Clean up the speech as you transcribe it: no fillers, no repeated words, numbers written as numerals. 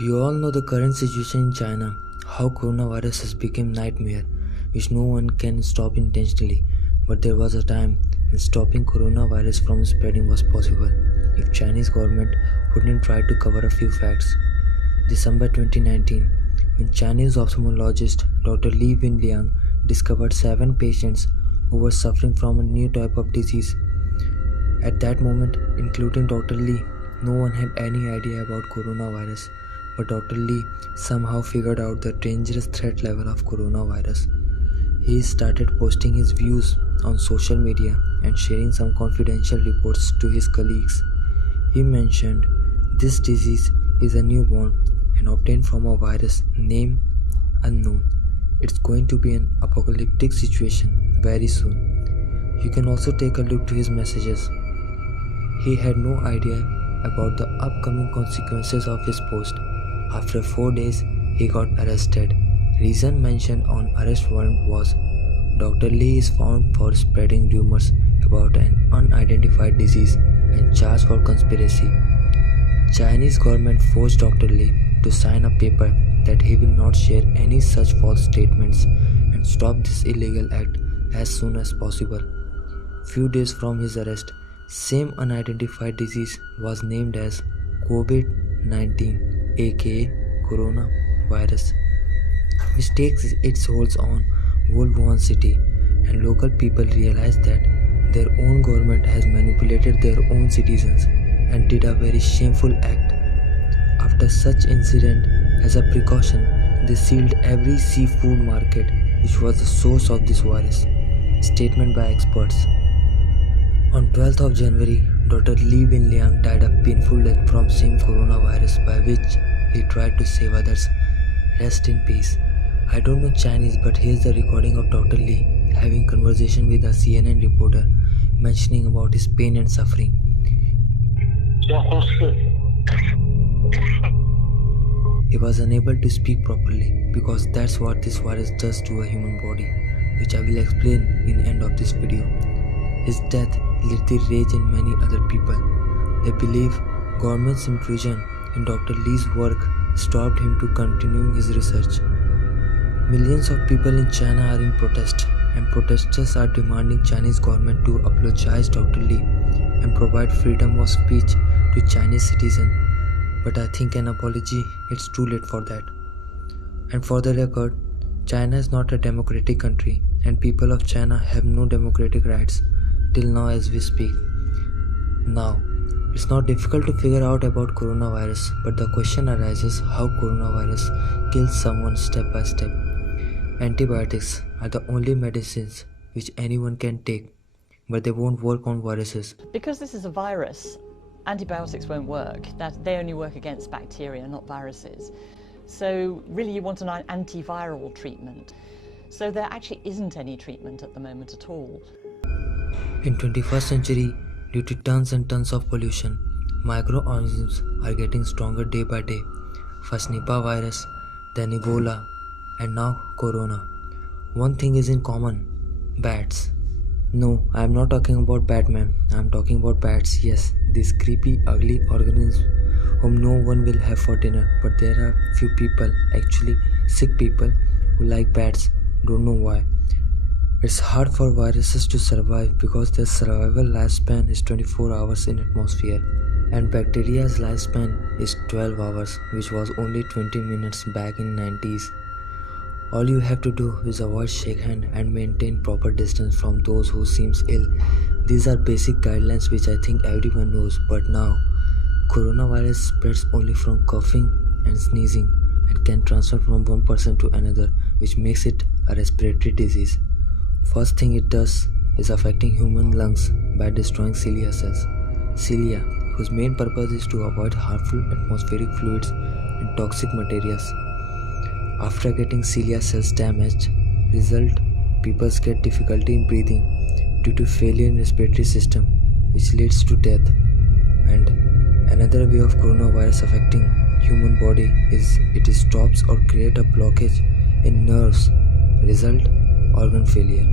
You all know the current situation in China, how coronavirus has become nightmare, which no one can stop intentionally. But there was a time when stopping coronavirus from spreading was possible, if Chinese government wouldn't try to cover a few facts. December 2019, when Chinese ophthalmologist Dr. Li Wenliang discovered 7 patients who were suffering from a new type of disease. At that moment, including Dr. Li, no one had any idea about coronavirus, but Dr. Li somehow figured out the dangerous threat level of coronavirus. He started posting his views on social media and sharing some confidential reports to his colleagues. He mentioned this disease is a newborn and obtained from a virus name unknown. It's going to be an apocalyptic situation very soon. You can also take a look to his messages. He had no idea about the upcoming consequences of his post. After 4 days, he got arrested. Reason mentioned on arrest warrant was Dr. Li is found for spreading rumors about an unidentified disease and charged for conspiracy. Chinese government forced Dr. Li to sign a paper that he will not share any such false statements and stop this illegal act as soon as possible. Few days from his arrest, same unidentified disease was named as COVID-19, aka coronavirus, which takes its hold on Wuhan city, and local people realized that their own government has manipulated their own citizens and did a very shameful act. After such incident, as a precaution, they sealed every seafood market which was the source of this virus. Statement by experts. On 12th of January, Dr. Li Wenliang died a painful death from same coronavirus by which he tried to save others. Rest in peace. I don't know Chinese, but here's the recording of Dr. Li having conversation with a CNN reporter mentioning about his pain and suffering. He was unable to speak properly because that's what this virus does to a human body, which I will explain in the end of this video. His death lit the rage in many other people. They believe government's intrusion in Dr. Li's work stopped him to continuing his research. Millions of people in China are in protest, and protesters are demanding Chinese government to apologize Dr. Li and provide freedom of speech to Chinese citizens. But I think an apology, it's too late for that. And for the record, China is not a democratic country, and people of China have no democratic rights till now as we speak. Now, it's not difficult to figure out about coronavirus, but the question arises how coronavirus kills someone step by step. Antibiotics are the only medicines which anyone can take, but they won't work on viruses. Because this is a virus, antibiotics won't work. They only work against bacteria, not viruses. So really you want an antiviral treatment. So there actually isn't any treatment at the moment at all. In 21st century, due to tons and tons of pollution, microorganisms are getting stronger day by day. First Nipah virus, then Ebola, and now Corona. One thing is in common: bats. No, I am not talking about Batman. I am talking about bats. Yes, these creepy, ugly organisms whom no one will have for dinner. But there are few people, actually sick people, who like bats. Don't know why. It's hard for viruses to survive because their survival lifespan is 24 hours in atmosphere, and bacteria's lifespan is 12 hours, which was only 20 minutes back in 90s. All you have to do is avoid shake hand and maintain proper distance from those who seems ill. These are basic guidelines which I think everyone knows, but now coronavirus spreads only from coughing and sneezing and can transfer from one person to another, which makes it a respiratory disease. First thing it does is affecting human lungs by destroying cilia cells. Cilia, whose main purpose is to avoid harmful atmospheric fluids and toxic materials. After getting cilia cells damaged, people get difficulty in breathing due to failure in respiratory system, which leads to death. And another way of coronavirus affecting human body is it stops or create a blockage in nerves, result organ failure.